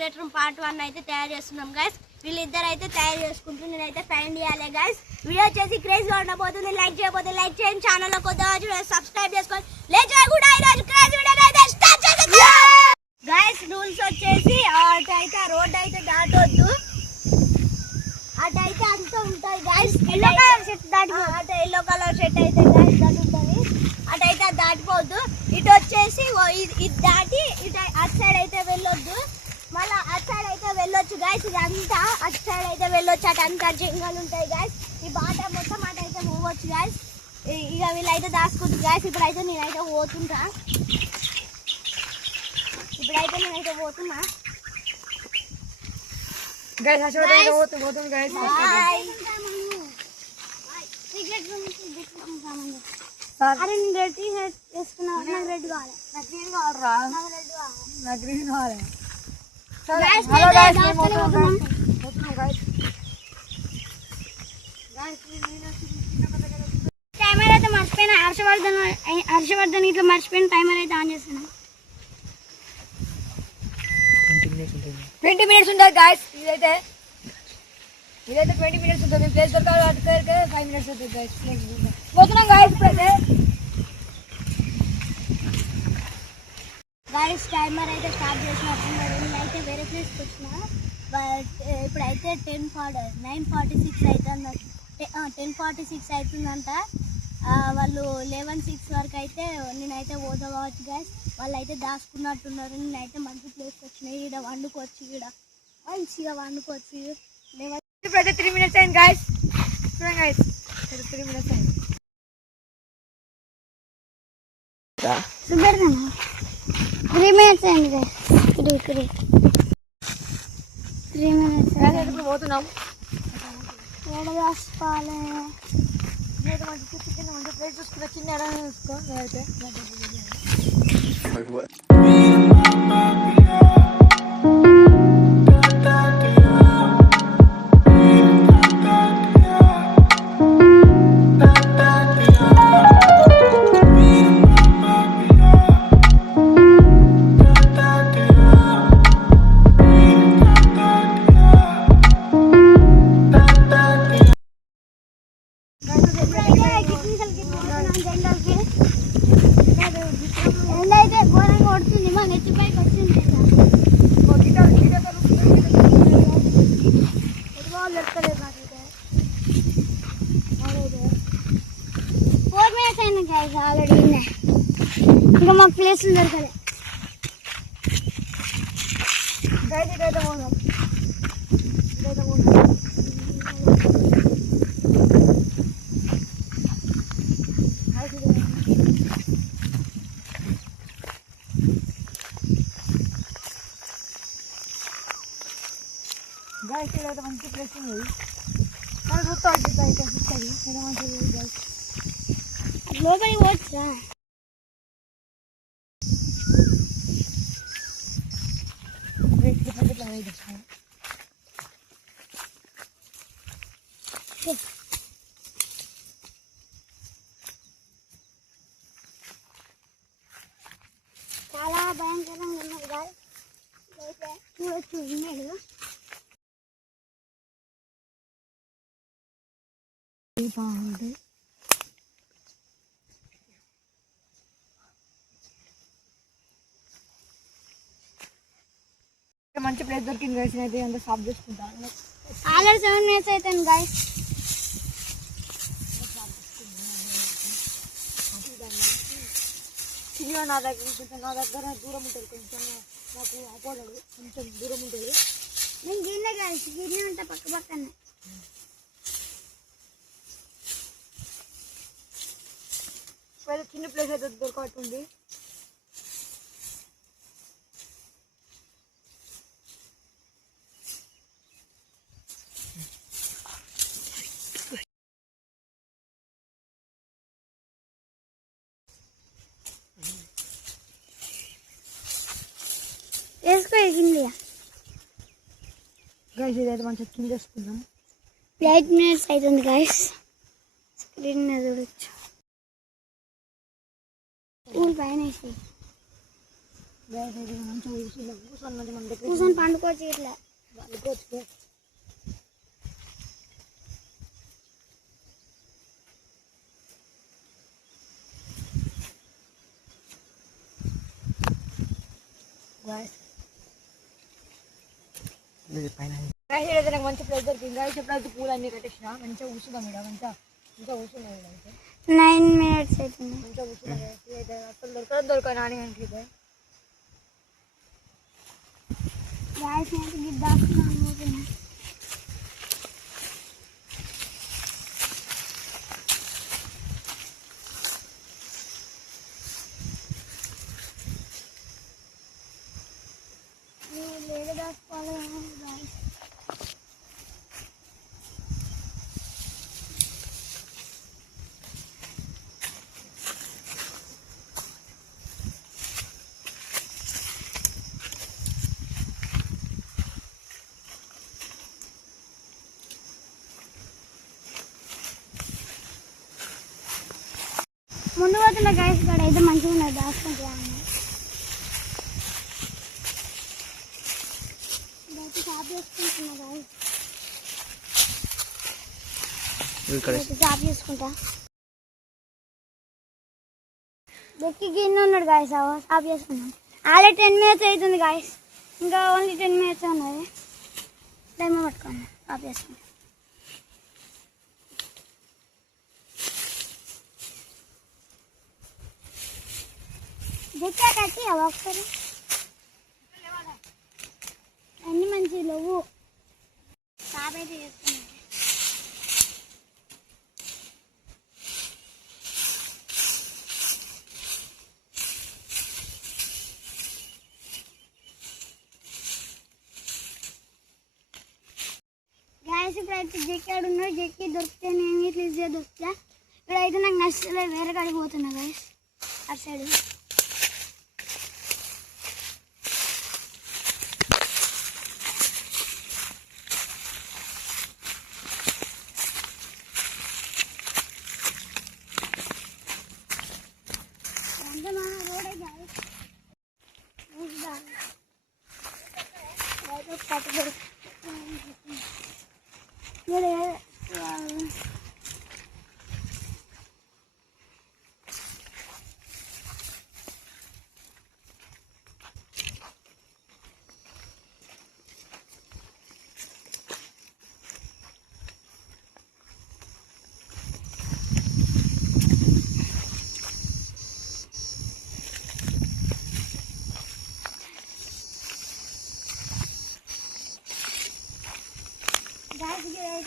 Secret room part 1 అయితే తయారు చేస్తున్నాం గైస్. వీళ్ళిద్దరు అయితే తయారు చేసుకుంటూ నేనైతే ఫైండ్ చేయాలి గైస్. వీడియో వచ్చేసి క్రేజీగా ఉండబోతుంది. లైక్ చేయకపోతే లైక్ చేయండి, ఛానల్ లో కొత్తగా సబ్స్క్రైబ్ చేసుకోండి. లేట్ చేయకుండా ఈరోజు క్రేజీ వీడియో అయితే స్టార్ట్ చేద్దాం గైస్. రూల్స్ వచ్చేసి అటైతే రోడ్ అయితే దాటొద్దు, అటైతే అంతా ఉంటాయి గైస్. ఎల్లో కలర్ షర్ట్ దాటి అటు ఎల్లో కలర్ షర్ట్ అయితే గైస్ దాటుతుంది, అటైతే అది దాటిపోవద్దు. ఇటు వచ్చేసి ఇది దాటి ఇటు అటు సైడ్ అయితే వెళ్ళొద్దు, మళ్ళీ అటు సైడ్ అయితే వెళ్ళొచ్చు గైస్. ఇదంతా అటు సైడ్ అయితే వెళ్ళొచ్చు, అటు అంతా జంగలు ఉంటాయి గైస్. ఈ బాట మొత్తం అటు అయితే పోవచ్చు గైస్. ఇక వీళ్ళైతే దాచుకుంటుంది గైస్. ఇప్పుడైతే నేనైతే పోతుంటా, ఇప్పుడైతే నేనైతే పోతున్నా గైస్. అసలు పోతుంది గైస్. అరే నేను రెడ్ టీ షర్ట్ వేసుకున్నా, నాకు రెడ్ కావాలి. నాకు గ్రీన్ కావాలరా, నాకు గ్రీన్ కావాలి. టైమర్ అయితే మర్చిపోయినా, హర్షవర్ధన్ ఇట్లా మర్చిపోయిన టైమర్ అయితే ఆన్ చేస్తున్నా. 20 minutes ఉంటుంది గైస్. ఇదైతే 20 minutes ఉంటుంది. ప్లేస్ దొరకాలి, అటుకరికి 5 minutes ఉంటుంది గైస్. పోతున్నాం గైస్. ఇప్పుడైతే గైస్ టైమర్ అయితే స్టార్ట్ చేసినట్టున్నారు. నేనైతే వేరే ప్లేస్కి వచ్చిన, బట్ ఇప్పుడైతే 9:46 అవుతుంది, 10:46 అవుతుందంట. వాళ్ళు 11:06 వరకు అయితే నేనైతే పోతా కావచ్చు గైస్. వాళ్ళు అయితే దాచుకున్నట్టున్నారు. నేనైతే మంచి ప్లేస్కి వచ్చినాయి, ఇక్కడ వండుకోవచ్చు, ఇక్కడ మంచిగా వండుకోవచ్చు. ఇప్పుడైతే 3 minutes అయింది గైస్. చూడండి గైస్, 3 minutes అయింది. 3 minutes అయింది గైస్. ఇక్కడ 3 minutes ఇప్పుడు పోతున్నాం. వేసుకోవాలి. మంచి ప్లేస్ చూసుకున్నా, చిన్న ఎడ చూసుకో. నేనైతే ఆల్రెడీ ఇంకా మాకు ప్లేస్ దొరకలే. అయితే మంచి ప్లేస్ ఉంది. మనం చూస్తా ఉంటుంది అయితే చూస్తుంది మంచిగా. లోపలికి పోవచ్చురా. చాలా భయంకరంగా ఉన్నది కాదు, చూడొచ్చు ఉన్నాడు. బాగుంది. మంచి ప్లేస్ దొరికింది గైస్. అయితే అంతా సాఫ్ చేసుకుంటాను. ఆల్రెడీ 7 minutes అవుతుంది గైస్. చిన్న నా దగ్గర దూరం ఉంటుంది, కొంచెం నాకు ఆపోడాడు, కొంచెం దూరం ఉంటుంది. నేను గిన్నె గైస్, గిన్నె ఉంటా పక్క పక్కనే. చిన్న ప్లేస్ అయితే దొరకట్టుంది. వేసుకో గిన్నె గైస్. ఇదైతే మంచిగా కింద వేసుకుందాం. 8 minutes అవుతుంది గైస్. స్క్రీన్ మీద చూడొచ్చు. పైన వేసి మంచిగా కూర్చొని మంచి మన దగ్గర కూర్చొని పండుకోవచ్చు ఇట్లా పండుకోవచ్చు. అయితే నాకు మంచి ప్లేస్ దొరికింది గాయస్. ఎప్పుడైతే పూలు అన్నీ కట్టేసిన మంచిగా కూర్చుందాం ఇక్కడ. మంచిగా ఇంకా కూర్చుందాం ఇక్కడ అయితే 9 minutes అవుతుంది. మంచిగా కూర్చుందాం. అయితే అసలు దొరకదు నాని గంటకి అయితే. గాయస్ నేను గిద్దాస్తున్నాను. లేక దాచుకోవాలి గాయస్. ముందు పోతున్న గాయస్ ఇక్కడ అయితే మంచిగా ఉన్నది దాచుకుంటాను. ఇదైతే షాప్ చేసుకుంటున్నా గాయస్. షాప్ చేసుకుంటా. బొక్కి గిన్నె ఉన్నాడు గాయస్. షాప్ చేసుకున్నాం. ఆల్రెడీ 10 minutes అవుతుంది గాయస్. ఇంకా ఓన్లీ 10 minutes ఉన్నది. టైం పట్టుకోండి. షాప్ చేసుకుంటాం. బుక్క కట్టి ఒకసారి అన్ని మంచి లేవు. షాప్ అయితే చేసుకున్నాం. గ్యాస్ ఇప్పుడైతే జెక్కి ఉన్నాడు. జెక్కి దొరికితే నేను ఇట్లా ఈజీగా దొరుకుతా. ఇక్కడైతే నాకు నచ్చలేదు. వేరే కాడికి పోతున్నా గ్యాస్ అటు సైడ్.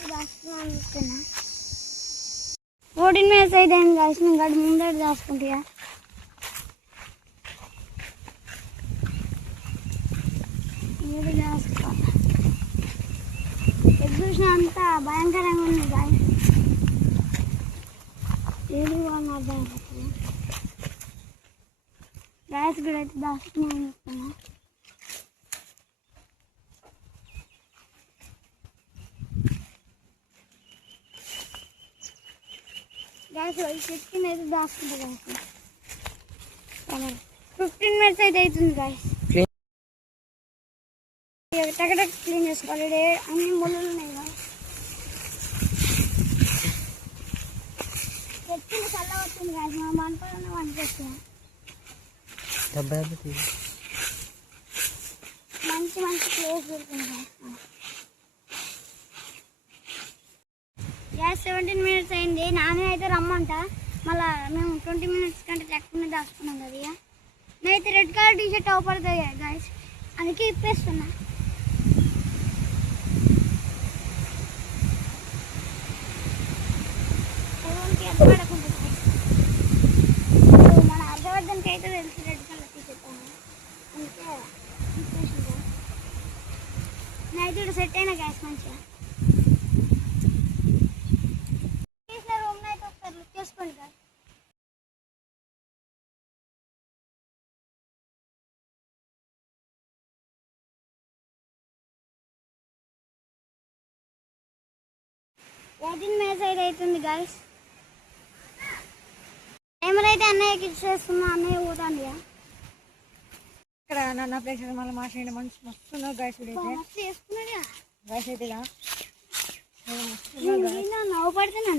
దాచుకున్నా 14 minutes అయితే ఏం కాల్సి నేను గడి ముందర దాచుకుంటా. దాచుకోవాలి. ఎగ్జిబిషన్ అంతా భయంకరంగా ఉంది గాయస్. ఏది అర్థం అయిపోతుంది గ్యాస్ కూడా అయితే దాచుకున్నాను చెప్తున్నా. గ్యాస్ 15 అయితే దాచుకుంటా గ్యాస్. 15 minutes అయితే అవుతుంది గ్యాస్. టకటక్ క్లీన్ చేసుకోవాలి. అన్ని ముళ్ళు ఉన్నాయి కదా. చెట్టులు చల్ల వస్తుంది గ్యాస్. మనం అనుకోవాలన్నా వండుకొచ్చాం. మంచి మంచి ప్లేస్ దొరుకుతుంది గ్యాస్. 17 minutes అయింది. నాన్న అయితే రమ్మంట. మళ్ళీ మేము 20 minutes కంటే తక్కువనే దాచుకున్నాం కదా. ఇక నేనైతే రెడ్ కలర్ టీషర్ట్ అవపడుతుంది గాయస్. అందుకే ఇప్పేస్తున్నా. పడకుండా మన అర్ధవర్ధన్కి అయితే తెలుసు రెడ్ కలర్ టీషర్ట్ అని. అందుకే ఇప్పేసింది. నేనైతే ఇక్కడ సెట్ అయినా గ్యాస్ మంచిగా. రూమ్ అయితే ఒకసారి లుక్ చేసుకోండి గాయస్. మెసేజ్ అవుతుంది గాయస్. కెమెరా అయితే అన్నయ్యకి ఇచ్చేస్తున్నా. అన్నయ్య పోతాండి. ఇక్కడ నా ప్లేస్ మళ్ళీ మా ఫ్రెండ్ మస్తు ఉన్నారు గైస్ అయితే గైస్ అయితే నవ్వుపడుతున్నా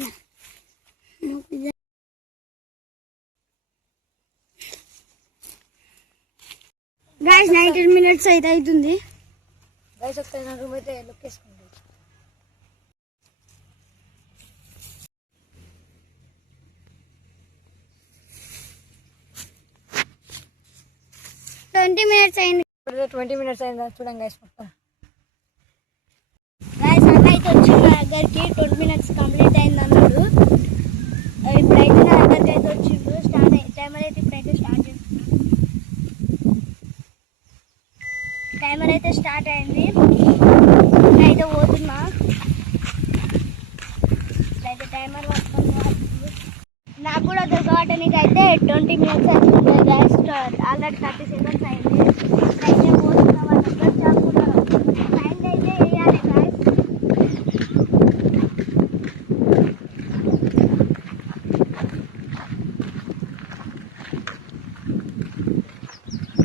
గైస్ 19 minutes అయితే అవుతుంది గైస్ ఒకసారి నా రూమ్ అయితే లుక్ వేసుకుంటాం 20 minutes అయింది 20 minutes అయిందా చూడండి గైస్ మొత్తం గైస్ అన్న అయితే వచ్చింది నా దగ్గరికి 20 minutes కంప్లీట్ అయింది అన్నాడు ఇప్పుడైతే నా దగ్గరికి అయితే వచ్చిండు స్టార్ట్ టైమర్ అయితే ఇప్పుడైతే స్టార్ట్ చేస్తున్నాను టైమర్ అయితే స్టార్ట్ అయింది అయితే పోతున్నా ఇప్పుడైతే టైమర్ నాకు కూడా దొరకవటానికి అయితే 20 minutes అవుతుంది గైస్ ఆల్రెడీ 30 seconds అయింది అయితే పోతున్నా వాళ్ళ దగ్గర చాపుకున్నాను టైం అయితే వేయాలి గైస్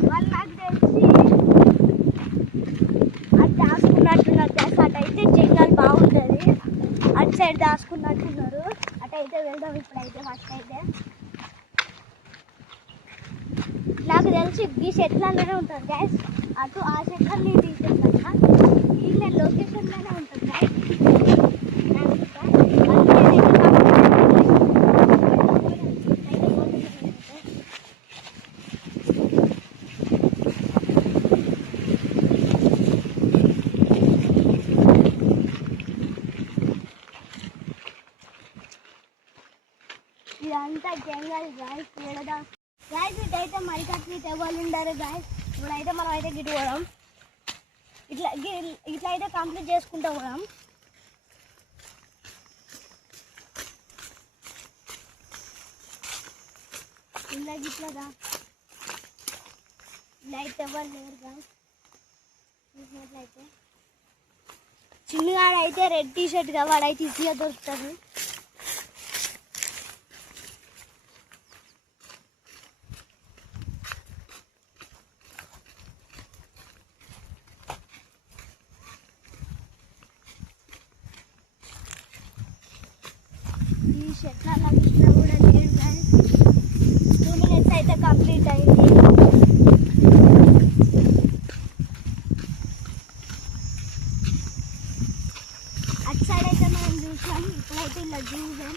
వాళ్ళు నాకు తెలిసి అది దాచుకున్నట్టున్నారు గైస్ అటైతే జంగల్ బాగుంటుంది అటు సైడ్ దాచుకున్నట్టున్నారు అటైతే వెళ్దాం ఇప్పుడైతే ఫస్ట్ అయితే నాకు తెలిసి ఈ చెట్లలోనే ఉంటుంది గైస్ అటు ఆ చెట్లన్నీ ఈ చెట్ల వీళ్ళ లొకేషన్లోనే ఉంటుంది గైస్ ఇదంతా జంగల్ గైస్ ఏడదా గైస్ ఇటైతే మరికట్లు ఎవరు ఉండరు గైస్ ఇప్పుడైతే మనం అయితే గిట్టు పోదాం ఇట్లా అయితే కంప్లీట్ చేసుకుంటూ పోదాం ఇలా గిట్లదా లైట్ ఎవరు లేరు గైస్ చూసినట్లయితే చిన్నగాడు అయితే రెడ్ టీషర్ట్ గా వాడైతే ఈజీగా దొరుకుతాడు ఈ చెట్ల గిట్ల కూడా లేదు గైస్ 2 minutes అయితే కంప్లీట్ అయింది అటు సైడ్ అయితే మనం చూసాం ఇప్పుడైతే ఇలా చూసాం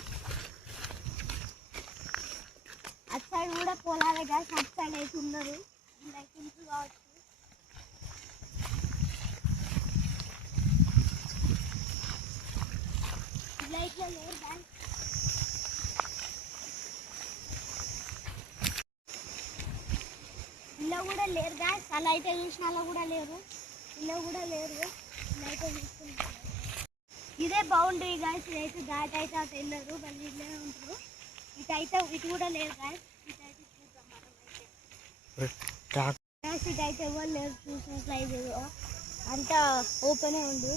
అటు సైడ్ కూడా పొలాలే గైస్ అటు సైడ్ అయితే ఉన్నారు లైక్ ఇంట్లో కావచ్చు లైట్లో లేరు గైస్ ఇలా కూడా లేరు గైస్ అలా అయితే చూసిన అలా కూడా లేరు ఇలా కూడా లేరు ఇలా అయితే చూస్తున్నారు ఇదే బౌండరీ గైస్ ఇదైతే దాటి అయితే అటు వెళ్ళరు మళ్ళీ ఇల్లే ఉంటారు ఇటు కూడా లేరు గైస్ ఇటైతే చూద్దాం మనం అయితే గైస్ ఇటైతే ఎవరు లేరు చూసినట్లయితే అంతా ఓపెనే ఉంది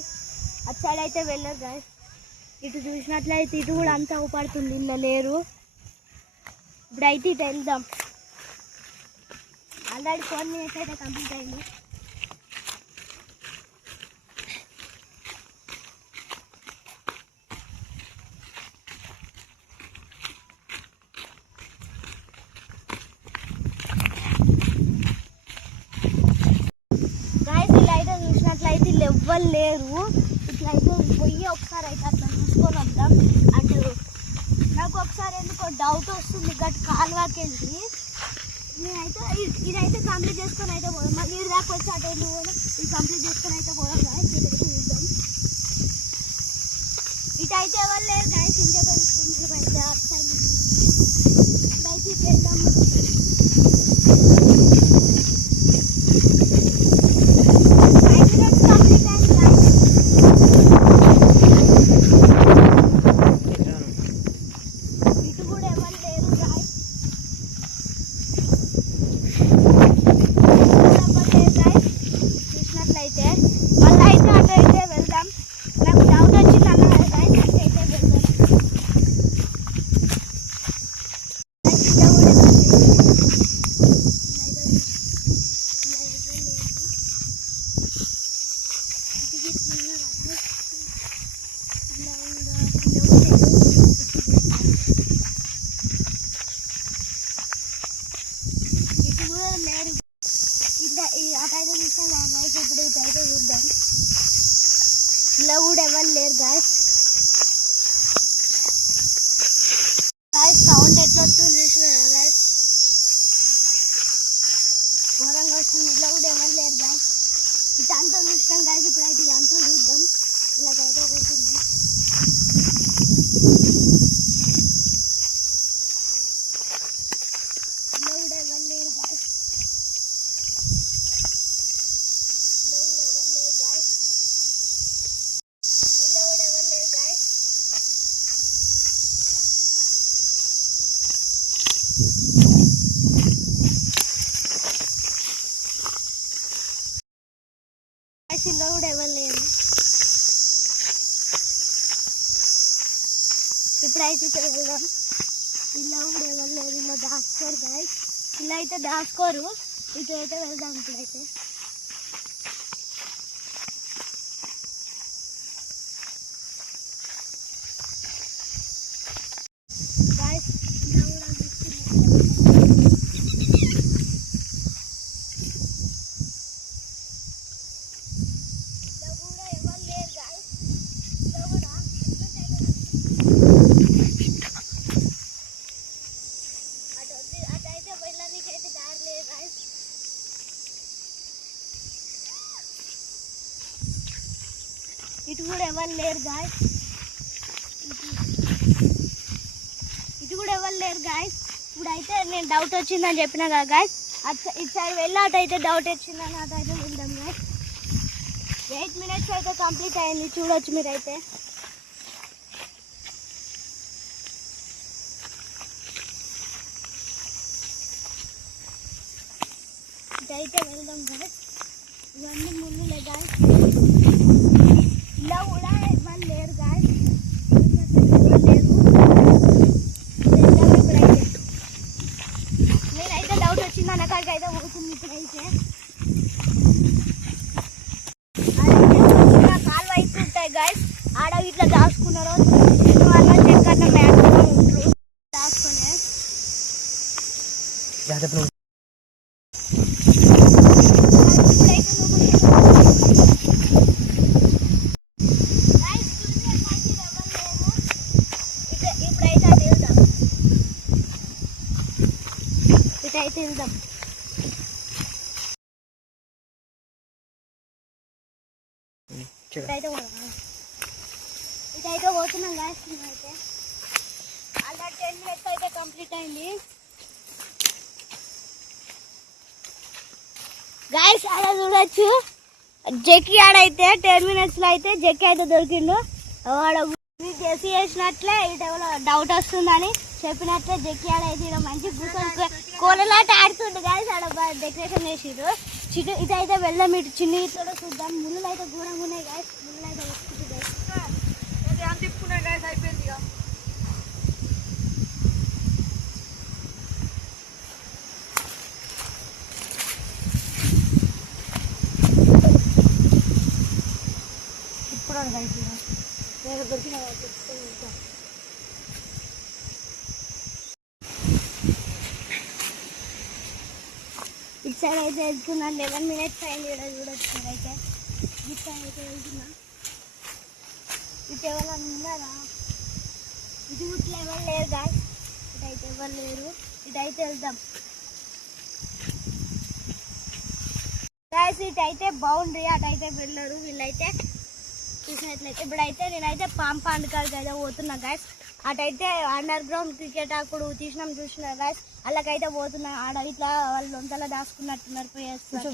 అటు సైడ్ అయితే వెళ్ళరు గైస్ ఇటు చూసినట్లయితే ఇటు కూడా అంతా ఊపడుతుంది ఇలా లేరు ఇప్పుడైతే ఇటు వెళ్దాం ఆల్రెడీ 4 minutes అయితే కంప్లీట్ అయింది గైస్ ఇలా అయితే చూసినట్లయితే వీళ్ళు ఎవ్వరు లేరు ఇట్లయితే పోయి ఒకసారి అయితే అట్లా చూసుకొని వద్దాం అటు నాకు ఒకసారి ఎందుకో డౌట్ వస్తుంది గట్ కాలువకి వెళ్ళి నేనైతే ఇదైతే కంప్లీట్ చేసుకొని అయితే పోదాం మళ్ళీ ఇది దాకా వచ్చి అటు వెళ్ళి పోదాం ఇది కంప్లీట్ చేసుకొని అయితే పోదాం గాయస్ ఇదైతే చూద్దాం ఇటైతే ఎవరు లేరు గాయస్ ఇంటే చూసుకొని అయితే అటు సైడ్ ఇప్పుడైతే ఇటు వెళ్దాం 5 minutes కంప్లీట్ అయింది గాయస్ ఇటు కూడా ఎవరు లేరు గాయస్ చూసినట్లయితే మళ్ళీ అయితే అటు అయితే వెళ్దాం నాకు డౌట్ వచ్చింది అన్నారు గాయస్ అటు అయితే వెళ్దాం ఇలా ఇటు కూడా లేరు. అటైతే చూస్తాం గాయస్. ఇప్పుడు ఇటైతే చూద్దాం. ఇలా కూడా ఎవరు లేరు గాయస్. గాయస్ సౌండ్ ఎట్లా వస్తుంది చూసినారా గాయస్? ఘోరంగా వస్తుంది. ఇలా కూడా ఎవరు లేరు గాయస్. ఇదంతా చూస్తాం గాయస్. ఇప్పుడైతే ఇదంతా చూద్దాం. ఇలాగైతే పోతుంది. ఇలా కూడా ఎవరు లేరు గాయస్. ఇలా కూడా ఎవరు లేరు గాయస్. ఇలా కూడా ఎవరు లేరు గాయస్. ఇలా కూడా ఎవరు లేరు. ఇప్పుడైతే చదువుదాం. ఇలా కూడా ఎవరు లేరు. ఇలా దాచుకోరు గాయస్. ఇలా అయితే దాచుకోరు. ఇటు అయితే వెళ్దాం. ఇప్పుడైతే గాయస్ ఇలా కూడా చూస్తున్నారు. ఇలా కూడా ఎవరు లేరు గాయస్. ఇలా కూడా అటైతే వెళ్ళడానికైతే దారి లేదు గాయస్. ఇటు కూడా ఎవరు లేరు గాయస్. ఇటు కూడా ఎవరు లేరు గాయస్. ఇప్పుడైతే నేను డౌట్ వచ్చిందని చెప్పిన కదా గాయస్. ఇటు సైడ్ వెళ్ళి అటైతే డౌట్ వచ్చిందని అటైతే వెళ్దాం గాయస్. 8 minutes అయితే కంప్లీట్ అయింది. చూడొచ్చు మీరైతే. ఇటైతే వెళ్దాం గాయస్. ఇవన్నీ ముళ్ళులే గాయస్. ఇలా కూడా ఎవరు లేరు గాయస్. నేనైతే డౌట్ వచ్చింది అన్నకాడికి అయితే పోతుంది. ఇప్పుడైతే కాలు వైపు ఉంటాయి గాయస్. ఆడ ఇట్లా దాచుకున్నారు. వాళ్ళ చెక్కన్న మ్యాక్సిమం ఉంటారు దాచుకునే. ఇటైతే వెళ్దాం. ఇటైతే పోతున్నాం గాయస్. అయితే ఆల్రెడీ 10 minutes అయితే కంప్లీట్ అయింది గాయస్. ఆడ చూడొచ్చు జెక్కి ఆడైతే 10 minutes లో అయితే జెక్కి అయితే దొరికిండు. వాడు జెస్సీ చేసినట్లే ఇటు డౌట్ వస్తుందని చెప్పినట్లే జెక్కి ఆడైతే ఇక్కడ మంచి కూర్చొని కోలలాట ఆడుతుండే గాయస్. ఆడ డెకరేషన్ చేసిరు. ఇటైతే వెళ్దాం. ఇటు చిన్న ఇట్లా చూద్దాం. ముళ్ళు అయితే ఘోరంగా ఉన్నాయి గాయస్. ముళ్ళు అయితే వస్తుంది గాయస్. అయిపోయింది. ఇప్పుడు దొరికిన ఇటు సైడ్ అయితే వెళ్తున్నా. 11 minutes అయింది. ఇక్కడ చూడొచ్చు అయితే. ఇటు సైడ్ అయితే వెళ్తున్నా. ఇటు ఎవరు ఉన్నారా? ఇటు ఇట్లా ఎవరు లేరు గాయస్. ఇటైతే ఎవరు లేరు. ఇటైతే వెళ్దాం గాయస్. ఇటైతే బౌండరీ. అటైతే వెళ్ళరు వీళ్ళైతే చూసినట్లయితే. ఇప్పుడైతే నేనైతే పాంపాండ్ కాడికి అయితే పోతున్నా గాయస్. అటైతే అండర్ గ్రౌండ్ క్రికెట్ అప్పుడు చూసిన గాయస్. అలాగైతే పోతున్నా. ఆడ ఇట్లా వాళ్ళు వంతలా దాచుకున్నట్టున్నారు. పోయేస్తారు.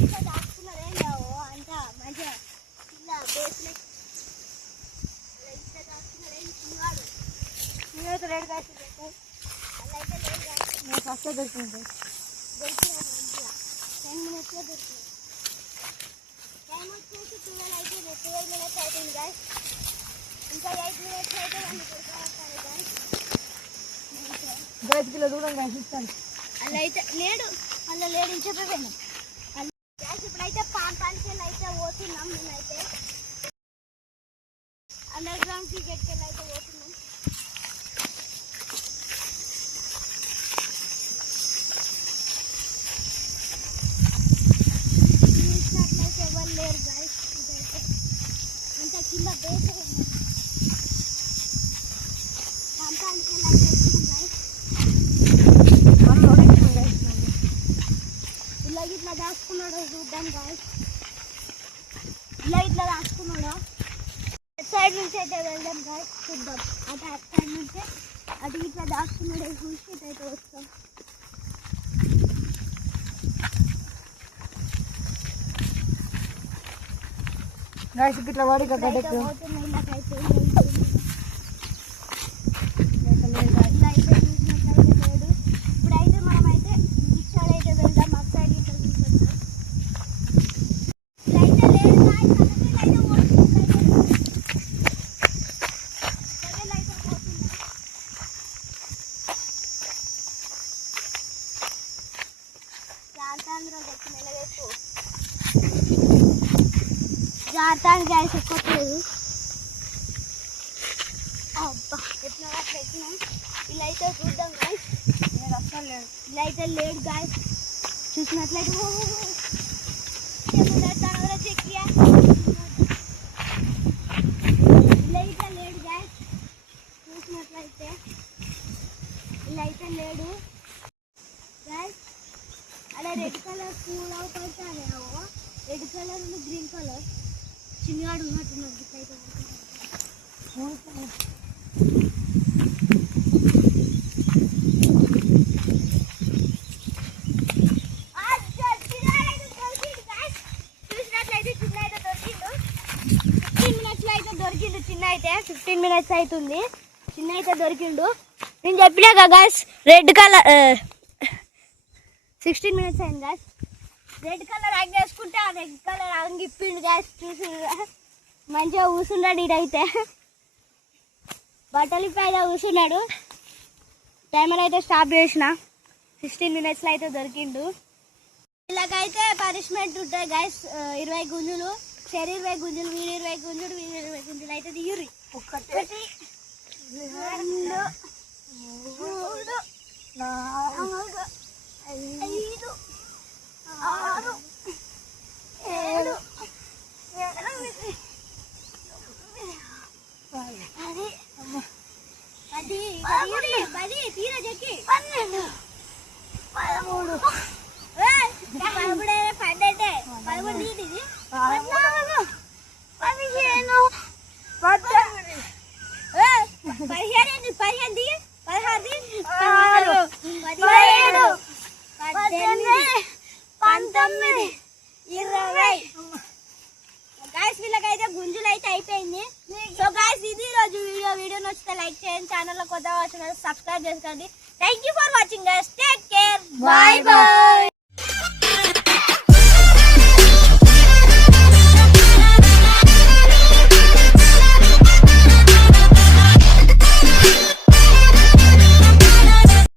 ఇలా దాచుకున్నారే అంతా మంచిగా ఇలా బేస్లే ఇలా దాచుకున్నారే చిన్నవాడు. నేనైతే రేట్ కాసి అలా అయితే లేదు గాయస్. నేను ఫస్ట్ దొరికింది. దొరికినాయి మంచిగా 10 minutes లో దొరికినాయి. టైం వచ్చేసి 12 అయితే 12 minutes అవుతుంది గాయస్. ఇంకా 8 minutes అయితే వాళ్ళు దొరకాలి గాయస్. గైస్ కిలో దూరం గాయస్ ఇస్తాను. అలా అయితే లేడు అలా లేడు అని చెప్పేవాను. ఇప్పుడైతే పాంపానికి అయితే పోతున్నాం. మేమైతే అండర్ గ్రౌండ్ క్రికెట్కి వెళ్ళి అయితే పోతున్నాం. చూసినట్లయితే ఎవరు లేరు గాయస్. ఇదైతే అంత కింద బేస్ పాంపానికి వెళ్ళి అయితే వచ్చినాం గాయస్. ఇలా ఇట్లా దాచుకున్నాడు చూద్దాం గాయస్. ఇలా ఇట్లా దాచుకున్నాడు. సైడ్ నుంచి అయితే వెళ్దాం గాయస్, చూద్దాం. అటు సైడ్ నుంచి అటు ఇట్లా దాచుకున్నాడు చూసి ఇటైతే వస్తాం. గాయస్ ఇట్లా వాడి పోతున్నాయి ఇలాగైతే ఇలా అయితే చూసినట్లయితే లేడు. ఇప్పుడైతే మనమైతే ఇచ్చాడు అయితే వెళ్దాం. అటు సైడ్ ఇట్లా చూసేద్దాం. ఇదైతే లేడు గాయస్. అయితే పోతున్నాయి. జాగ్రత్త గ్యాస్ ఎక్కట్లేదు. అబ్బా ఎట్లా అట్లా ఎక్కినాం. ఇలా అయితే చూద్దాం గాయస్. ఇలా అయితే లేడు గాయస్. చూసినట్లయితే చెక్కియా ఇలా అయితే లేడు గాయస్. చూసినట్లయితే ఇలా అయితే లేడు గాయస్. అలా రెడ్ కలర్ పూలు అవుతాయి. రెడ్ కలర్ గ్రీన్ కలర్ చిన్నగాడు ఉన్నట్టున్నారు. ఇట్లయితే చూసినట్లయితే చిన్న అయితే దొరికిండు. 15 minutes అయితే దొరికిండు. చిన్న అయితే 15 minutes అవుతుంది. చిన్న అయితే దొరికిండు. నేను చెప్పినాక గాయస్ రెడ్ కలర్ 16 minutes అయింది గాయస్. రెడ్ కలర్ అంగి వేసుకుంటే ఆ రెడ్ కలర్ అంగి ఇప్పిండు గాయస్. చూసి మంచిగా కూర్చున్నాడు. ఇడైతే బట్టలు పైన కూర్చున్నాడు. టైమర్ అయితే స్టాప్ చేసిన. 16 minutes అయితే దొరికిండు. ఇలాగైతే పనిష్మెంట్ ఉంటాయి గాయస్. 20 గుంజులు, షరీ 20 గుంజులు, వీడు 20 గుంజులు, వీడు 20 గుంజులు అయితే తీయురి. 1 2 3 4 5 6 7 10 తీరా చెక్కి 12 13 పన్నెండే 13 తీది 14 15 గాయస్ వీళ్ళకైతే గుంజులు అయితే అయిపోయింది. సో గాయస్ ఇది రోజు వీడియో నచ్చితే లైక్ చేయండి. ఛానల్లో కొత్తగా వచ్చిన సబ్స్క్రైబ్ చేసుకోండి. Thank you for watching. Take care. By by.